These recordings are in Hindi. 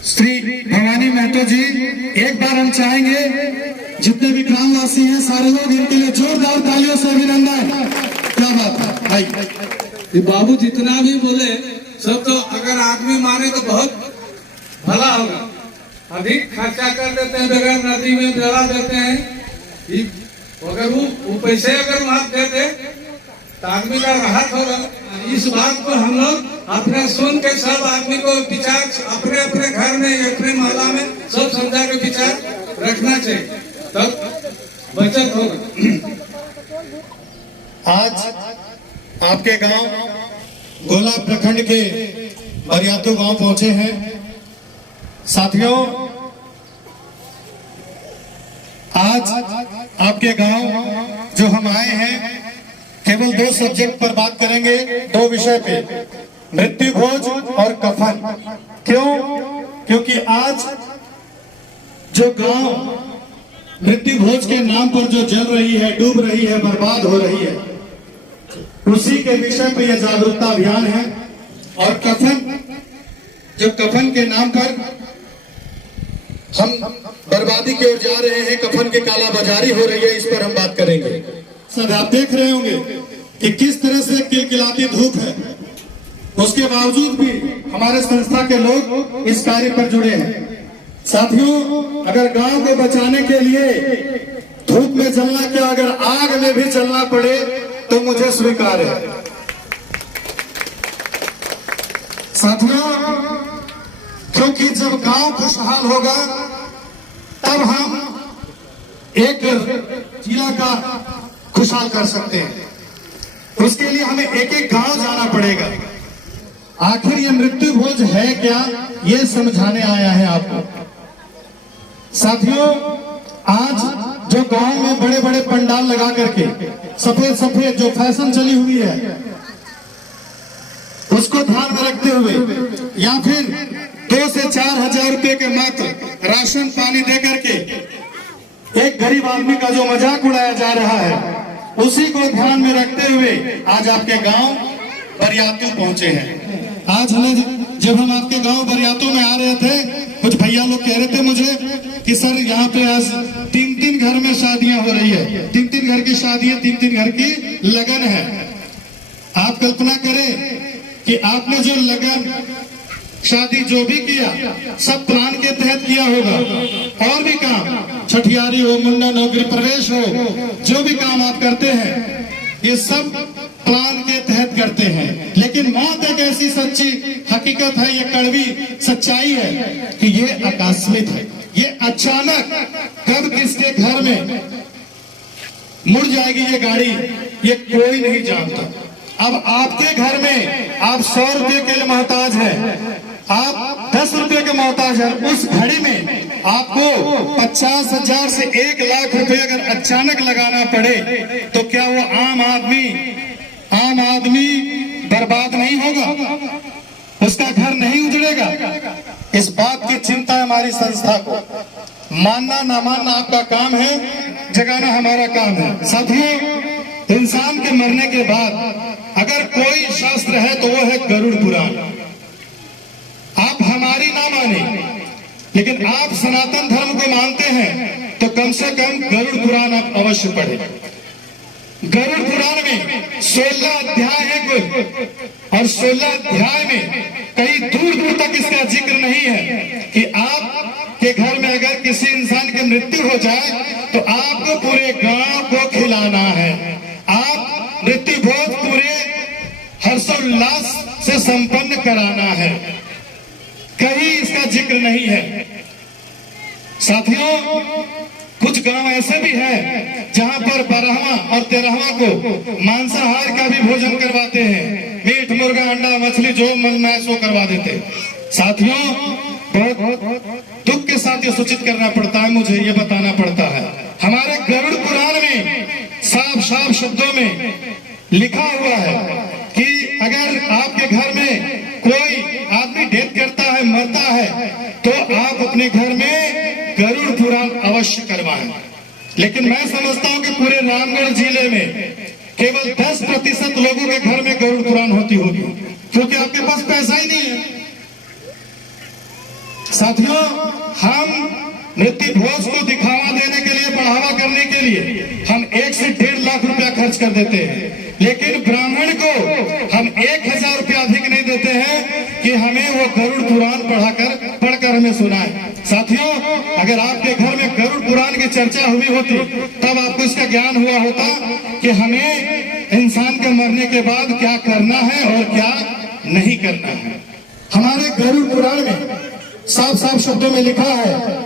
श्री भवानी महतो जी, एक बार हम चाहेंगे जितने भी ग्रामवासी हैं सारे लोग इनके लिए जोरदार तालियों से अभिनंदन। क्या बात है भाई। बाबू जितना भी बोले सब तो अगर आदमी माने तो बहुत भला होगा। अधिक खर्चा कर देते हैं, बगैर नदी में डरा देते हैं। अगर वो पैसे अगर माफ दे दे तो आदमी का राहत होगा। इस बात को हम लोग अपने सुन के सब आदमी को विचार अपने अपने घर में अपने मोहल्ला में सब समझा के विचार रखना चाहिए, तब बचत होगा। आज आपके गांव गोला प्रखंड के बरियातू गांव पहुंचे हैं। साथियों, आज आपके गांव जो हम आए हैं केवल दो सब्जेक्ट पर बात करेंगे, दो विषय पे, मृत्यु भोज और कफन। क्यों? क्योंकि आज जो गांव मृत्यु भोज के नाम पर जो जल रही है, डूब रही है, बर्बाद हो रही है, उसी के विषय पे यह जागरूकता अभियान है। और कफन, जो कफन के नाम पर हम बर्बादी की ओर जा रहे हैं, कफन की कालाबाजारी हो रही है, इस पर हम बात करेंगे। सब आप देख रहे होंगे कि किस तरह से किलकिलाती धूप है, उसके बावजूद भी हमारे संस्था के लोग इस कार्य पर जुड़े हैं। साथियों, अगर गांव को बचाने के लिए धूप में जलना क्या, अगर आग में भी चलना पड़े तो मुझे स्वीकार है। साथियों, क्योंकि जब गांव खुशहाल होगा तब हम एक जिला का खुशहाल कर सकते हैं। उसके लिए हमें एक एक गांव जाना पड़ेगा। आखिर ये मृत्यु भोज है क्या, ये समझाने आया है आपको। साथियों, आज जो गांव में बड़े बड़े पंडाल लगा करके सफेद सफेद जो फैशन चली हुई है, उसको ध्यान में रखते हुए या फिर 2 से 4 हजार रुपए के मात्र राशन पानी दे करके एक गरीब आदमी का जो मजाक उड़ाया जा रहा है, उसी को ध्यान में रखते हुए आज आपके गांव बरियातू पहुंचे हैं। आज जब हम आपके गांव बरियातू में आ रहे थे, कुछ भैया लोग कह रहे थे मुझे कि सर यहाँ पे आज 3-3 घर में शादियां हो रही है, 3-3 घर की शादी है, 3-3 घर की लगन है। आप कल्पना करें कि आपने जो लगन शादी जो भी किया सब प्लान के तहत किया होगा। और भी काम, छठियारी हो, मुंडन हो, गृह प्रवेश हो, जो भी काम आप करते हैं ये सब प्लान के तहत करते हैं। लेकिन मौत एक ऐसी सच्ची हकीकत है, ये कड़वी सच्चाई है कि ये आकस्मिक है। ये अचानक कब किसके घर में मुड़ जाएगी ये गाड़ी, ये कोई नहीं जानता। अब आपके घर में आप 100 रुपए के लिए मोहताज हैं, आप 10 रुपए के मोहताज हैं। उस घड़ी में आपको 50,000 से 1 लाख रुपए अगर अचानक लगाना पड़े तो क्या वो आम आदमी बर्बाद नहीं होगा? उसका घर नहीं उजड़ेगा? इस बात की चिंता है हमारी संस्था को। मानना ना मानना आपका काम है, जगाना हमारा काम है। साथियों, इंसान के मरने के बाद अगर कोई शास्त्र है तो वो है गरुड़ पुराण। आप हमारी ना माने, लेकिन आप सनातन धर्म को मानते हैं तो कम से कम गरुड़ पुराण आप अवश्य पढ़ें। गरुड़ पुराण में 16 अध्याय है कुल, और 16 अध्याय में कहीं दूर दूर तक इसका जिक्र नहीं है कि आप के घर में अगर किसी इंसान की मृत्यु हो जाए तो आपको पूरे गांव को खिलाना है, आप मृत्यु भोज पूरे हर्षोल्लास से संपन्न कराना है। कहीं इसका जिक्र नहीं है। साथियों, कुछ गांव ऐसे भी हैं जहां पर 12वां और 13वां को मांसाहार का भी भोजन करवाते हैं। मीट, मुर्गा, अंडा, मछली जो मन में सो करवा देते हैं। साथियों, बहुत दुख के साथ ये सूचित करना पड़ता है, मुझे ये बताना पड़ता है, हमारे गरुड़ पुराण में साफ साफ शब्दों में लिखा हुआ है कि अगर आपके घर में कोई आदमी डेथ करता है, मरता है, तो आप अपने घर में गरुड़ पुराण अवश्य करवाएं। लेकिन मैं समझता हूं कि पूरे रामगढ़ जिले में केवल 10% लोगों के घर में गरुड़ पुराण होती होगी, क्योंकि आपके पास पैसा ही नहीं है। साथियों, हम मृत्यु भोज को दिखावा देने के लिए, बढ़ावा करने के लिए हम 1 से 1.5 लाख रुपया खर्च कर देते हैं, लेकिन ब्राह्मण को हम 1000 रुपया अधिक नहीं देते हैं कि हमें वो गरुड़ पुराण पढ़कर हमें सुनाए। साथियों, अगर आपके घर में गरुड़ पुराण की चर्चा हुई होती तब आपको इसका ज्ञान हुआ होता कि हमें इंसान के मरने के बाद क्या करना है और क्या नहीं करना है। हमारे गरुड़ पुराण में साफ साफ शब्दों में लिखा है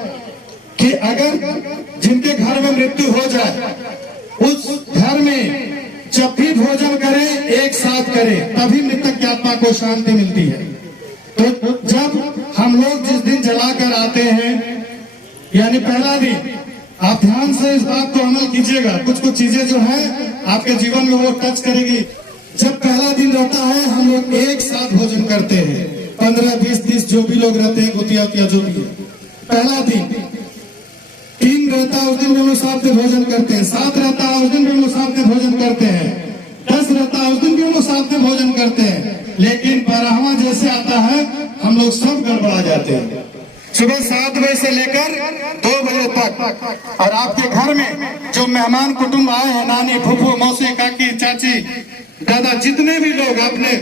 कि अगर जिनके घर में मृत्यु हो जाए, उस घर में जब भी भोजन करें एक साथ करें, तभी मृतक की आत्मा को शांति मिलती है। तो जब हम लोग जिस दिन जलाकर आते हैं, यानी पहला दिन, आप ध्यान से इस बात को अमल कीजिएगा। कुछ कुछ चीजें जो है आपके जीवन में वो टच करेगी। जब पहला दिन रहता है, हम लोग एक साथ भोजन करते हैं, 15, 20, 30 जो भी लोग रहते हैं, गोतिया जो भी है। पहला दिन 3 रहता है, उस दिन भी हम लोग साथ में भोजन करते हैं। 7 रहता है, उस दिन भी हम लोग साथ में भोजन करते हैं। 10 रहता है, उस दिन भी हम लोग साथ में भोजन करते हैं। लेकिन 12वां जैसे आता है, हम लोग सब गड़बड़ा जाते हैं। सुबह 7 बजे से लेकर 2 बजे तक, और आपके घर में जो मेहमान कुटुंब आए हैं, नानी, फूफू, मौसी, काकी, चाची, दादा, जितने भी लोग आपने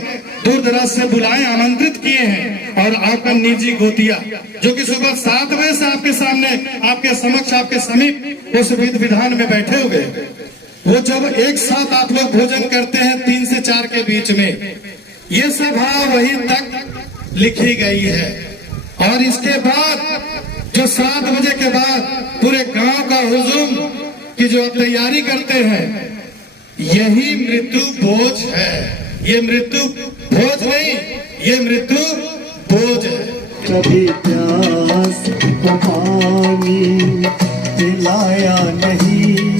दूर दराज से बुलाए, आमंत्रित किए हैं, और आपका निजी गोतिया जो कि सुबह 7 बजे से आपके सामने, आपके समक्ष, आपके समीप उस विधि विधान में बैठे हुए, वो जब एक साथ आप लोग भोजन करते हैं 3 से 4 के बीच में, ये सभा वहीं तक लिखी गई है। और इसके बाद जो 7 बजे के बाद पूरे गांव का हुजूम की जो तैयारी करते हैं, यही मृत्यु भोज है। ये मृत्यु भोज नहीं, ये मृत्यु बोझ है। कभी प्यास को पानी पिलाया नहीं,